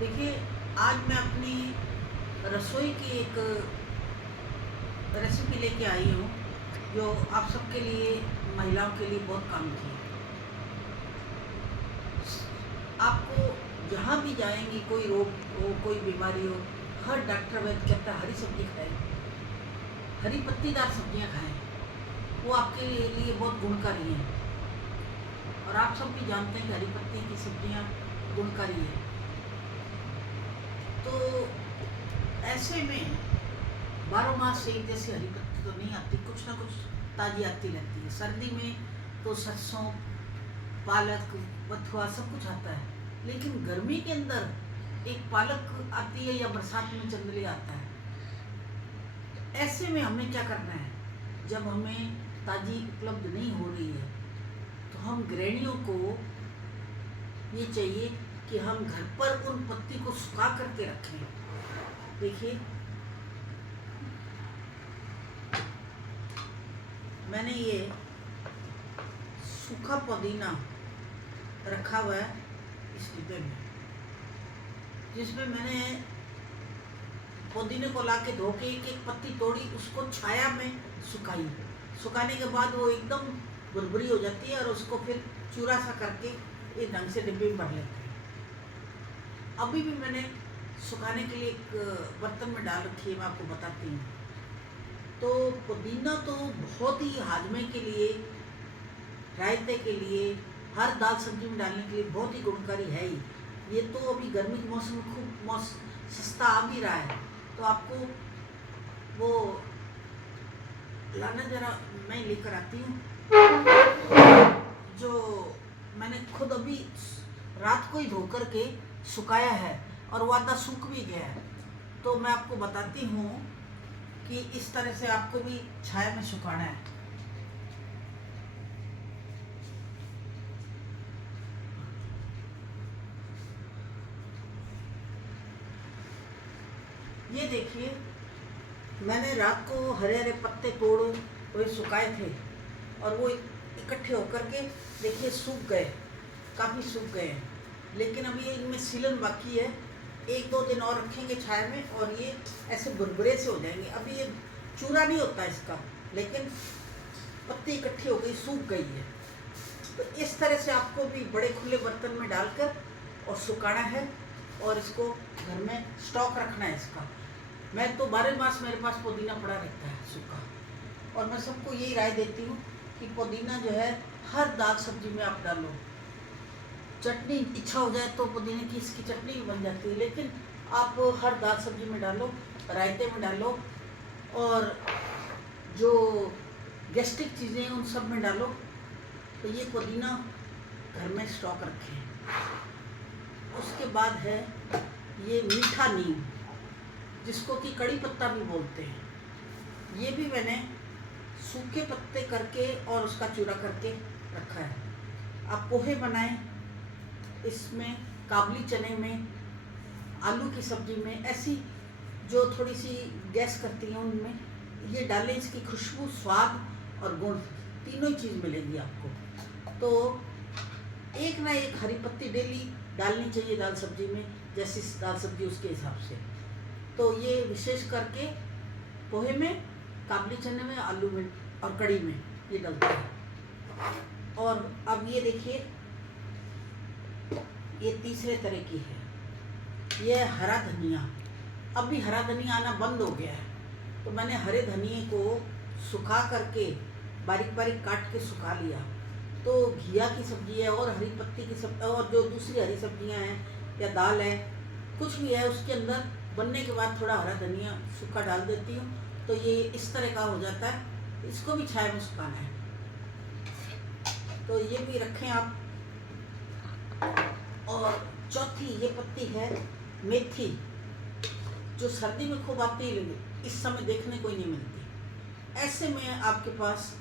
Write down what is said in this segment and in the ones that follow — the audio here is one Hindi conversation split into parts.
देखिए, आज मैं अपनी रसोई की एक रेसिपी लेके आई हूँ, जो आप सबके लिए, महिलाओं के लिए बहुत काम की है। आपको जहाँ भी जाएंगी, कोई रोग हो, कोई बीमारी हो, हर डॉक्टर वैद्य कहता है हरी सब्जी खाएं, हरी पत्तीदार सब्जियाँ खाएं, वो आपके लिए बहुत गुणकारी हैं। और आप सब भी जानते हैं कि हरी पत्ती की सब्जियाँ गुणकारी है। तो ऐसे में 12 मास एक जैसी हरी पत्ती तो नहीं आती, कुछ ना कुछ ताज़ी आती रहती है। सर्दी में तो सरसों, पालक, बथुआ सब कुछ आता है, लेकिन गर्मी के अंदर एक पालक आती है या बरसात में चंदली आता है। तो ऐसे में हमें क्या करना है, जब हमें ताज़ी उपलब्ध नहीं हो रही है, तो हम गृहिणियों को ये चाहिए कि हम घर पर उन पत्ती को सुखा करके रखें। देखिए, मैंने ये सूखा पुदीना रखा हुआ है इस डिब्बे में, जिसमें मैंने पुदीने को ला के धो के एक एक पत्ती तोड़ी, उसको छाया में सुखाई। सुखाने के बाद वो एकदम भुरभुरी हो जाती है और उसको फिर चूरा सा करके इस ढंग से डिब्बे में भर लेते हैं। अभी भी मैंने सुखाने के लिए एक बर्तन में डाल रखी है, मैं आपको बताती हूँ। तो पुदीना तो बहुत ही हाजमे के लिए, रायते के लिए, हर दाल सब्जी में डालने के लिए बहुत ही गुणकारी है ही। ये तो अभी गर्मी के मौसम में खूब सस्ता आ भी रहा है, तो आपको वो लाना जरा, मैं लेकर आती हूँ। जो मैंने खुद अभी रात को ही धो करके सुखाया है और वो आधा सूख भी गया है। तो मैं आपको बताती हूँ कि इस तरह से आपको भी छाया में सुखाना है। ये देखिए, मैंने रात को हरे हरे पत्ते तोड़ वही सुखाए थे और वो इकट्ठे होकर के देखिए सूख गए, काफ़ी सूख गए हैं। लेकिन अभी ये इनमें सीलन बाकी है, 1-2 दिन और रखेंगे छाया में और ये ऐसे भुरभुरे से हो जाएंगे। अभी ये चूरा नहीं होता इसका, लेकिन पत्ती इकट्ठी हो गई, सूख गई है। तो इस तरह से आपको भी बड़े खुले बर्तन में डालकर और सुखाना है और इसको घर में स्टॉक रखना है इसका। मैं तो 12 मास मेरे पास पुदीना पड़ा रहता है सूखा। और मैं सबको यही राय देती हूँ कि पुदीना जो है हर दाल सब्जी में आप डालो। चटनी इच्छा हो जाए तो पुदीने की इसकी चटनी भी बन जाती है, लेकिन आप हर दाल सब्जी में डालो, रायते में डालो, और जो गैस्ट्रिक चीज़ें हैं उन सब में डालो। तो ये पुदीना घर में स्टॉक रखें। उसके बाद है ये मीठा नीम, जिसको कि कड़ी पत्ता भी बोलते हैं। ये भी मैंने सूखे पत्ते करके और उसका चूरा करके रखा है। आप पोहे बनाएं, इसमें काबली चने में, आलू की सब्जी में, ऐसी जो थोड़ी सी गैस करती हैं उनमें ये डालें। इसकी खुशबू, स्वाद और गुण तीनों ही चीज़ मिलेगी आपको। तो एक ना एक हरी पत्ती डेली डालनी चाहिए दाल सब्जी में, जैसी दाल सब्जी उसके हिसाब से। तो ये विशेष करके पोहे में, काबली चने में, आलू में और कड़ी में ये डलता है। और अब ये देखिए, ये तीसरे तरह की है, ये हरा धनिया। अभी हरा धनिया आना बंद हो गया है, तो मैंने हरे धनिए को सुखा करके बारीक बारीक काट के सुखा लिया। तो घिया की सब्जी है और हरी पत्ती की सब्जी और जो दूसरी हरी सब्जियां हैं या दाल है, कुछ भी है, उसके अंदर बनने के बाद थोड़ा हरा धनिया सूखा डाल देती हूँ, तो ये इस तरह का हो जाता है। इसको भी छाया में सुखाना है, तो ये भी रखें आप। और चौथी ये पत्ती है मेथी, जो सर्दी में खूब आती है, इस समय देखने को ही नहीं मिलती। ऐसे में आपके पास,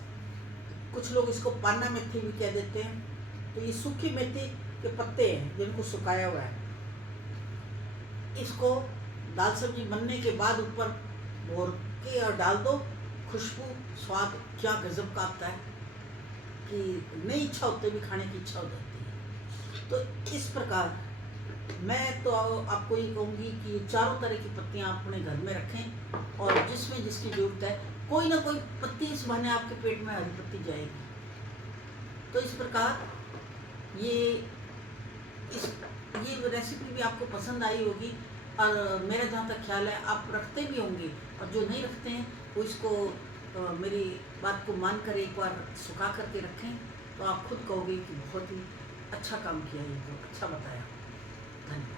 कुछ लोग इसको पाना मेथी भी कह देते हैं। तो ये सूखी मेथी के पत्ते हैं जिनको सुखाया हुआ है। इसको दाल सब्जी बनने के बाद ऊपर भोर के और डाल दो, खुशबू, स्वाद क्या गजब का आता है कि नहीं इच्छा होते भी खाने की इच्छा हो जाती है। तो इस प्रकार मैं तो आपको ये कहूँगी कि चारों तरह की पत्तियाँ अपने घर में रखें और जिसमें जिसकी ज़रूरत है कोई ना कोई पत्ती इस बहाने आपके पेट में हरी पत्ती जाएगी। तो इस प्रकार ये ये रेसिपी भी आपको पसंद आई होगी और मेरा जहाँ तक ख्याल है आप रखते भी होंगे, और जो नहीं रखते हैं वो इसको मेरी बात को मान कर एक बार सुखा करके रखें तो आप खुद कहोगे कि बहुत ही अच्छा काम किया, ये तो अच्छा बताया। धन्यवाद।